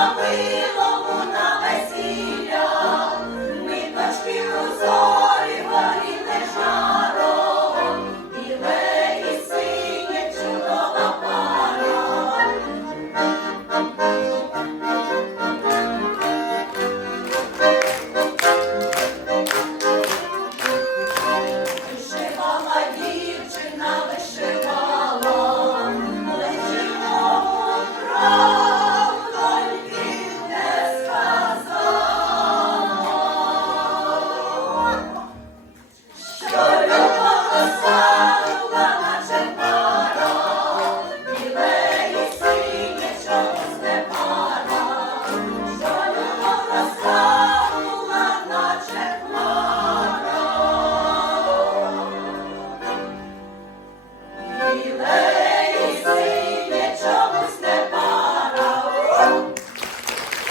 Yahweh.